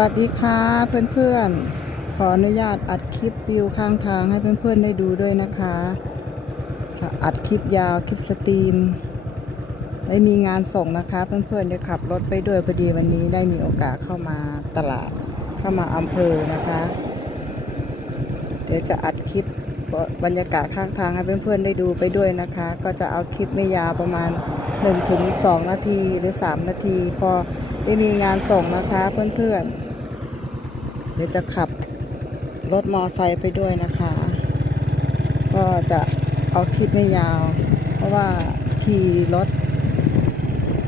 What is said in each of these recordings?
วัสดีค่ะเพื่อนๆ ขออนุญาตอัดคลิปวิวข้างทางให้เพื่อนๆได้ดูด้วยนะคะค่ะอัดคลิปยาวคลิปสตรีม ได้มีงานส่งนะคะ เพื่อนๆได้ขับรถไปด้วยพอดีวันนี้ได้มีโอกาสเข้ามาตลาดเข้ามาอำเภอนะคะ เดี๋ยวจะอัดคลิปบรรยากาศข้างทางให้เพื่อนๆได้ดูไปด้วยนะคะ ก็จะเอาคลิปไม่ยาวประมาณ1-2นาทีหรือ 3 นาทีพอได้มีงานส่งนะคะเพื่อนๆ เดี๋ยวจะขับรถมอไซค์ไปด้วยนะคะ ก็จะเอาคลิปไม่ยาว เพราะว่าขี่รถ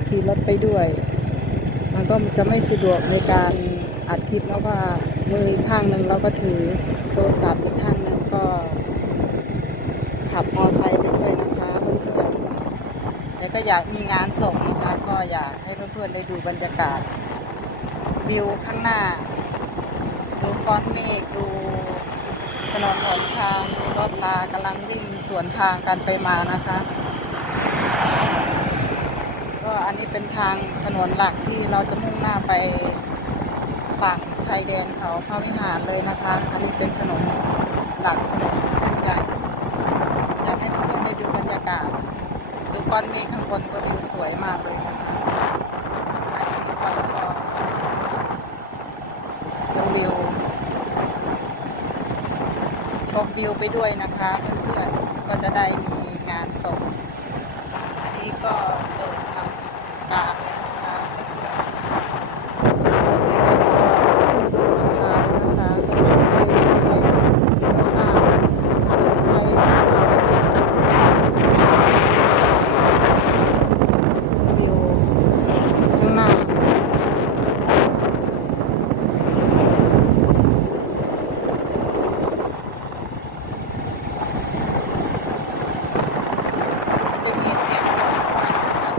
ขี่รถไปด้วย มันก็จะไม่สะดวกในการอัดคลิปเพราะว่ามืออีกข้างหนึ่งเราก็ถือโทรศัพท์อีกข้างหนึ่งก็ ขับมอไซค์ไปด้วยนะคะเพื่อนๆแต่ก็อยากมีงานส่งนะคะก็อยากให้เพื่อนๆได้ดูบรรยากาศวิวข้างหน้า ดูก้อนเมฆดูถนนหนทางดูรถลากำลังวิ่งสวนทางกันไปมานะคะ ก็อันนี้เป็นทางถนนหลักที่เราจะมุ่งหน้าไปฝั่งชายแดนเขาพระวิหารเลยนะคะ อันนี้เป็นถนนหลักถนนเส้นใหญ่อยากให้เพื่อนๆได้ดูบรรยากาศ ดูก้อนเมฆข้างบนก็วิวสวยมากเลยนะคะอันนี้ปตทดูวิว ชมวิวไปด้วยนะคะเพื่อนๆก็จะได้มีงานส่งอันนี้ก็เปิดทำการเลยนะคะเซเว่นก็ขึ้นราคาแล้วนะคะก็จะมีเซเว่นในห้างใช้วิวข้างหน้า จะมีเสียงรถไฟนะครับ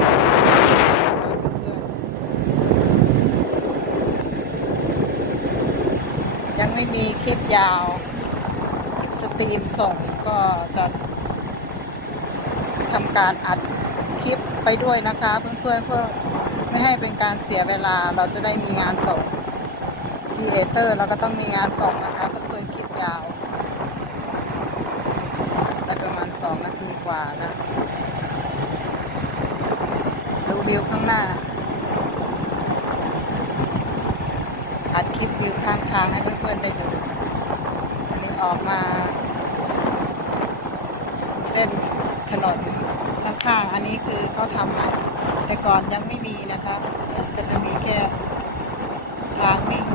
ยังไม่มีคลิปยาว คลิปสตรีมส่งก็จะทำการอัดคลิปไปด้วยนะคะ เพื่อนๆเพื่อไม่ให้เป็นการเสียเวลาเราจะได้มีงานส่งพีเอเตอร์เราก็ต้องมีงานส่งนะคะเพื่อนๆคลิปยาวได้ประมาณ2นาทีกว่านะดูวิวข้างหน้า อัดคลิปวิวข้างทางให้เพื่อนๆได้ดูอันนี้ออกมา เส้นถนนข้างๆอันนี้คือเขาทำใหม่แต่ก่อนยังไม่มีนะคะก็จะมีแค่ทางวิ่ง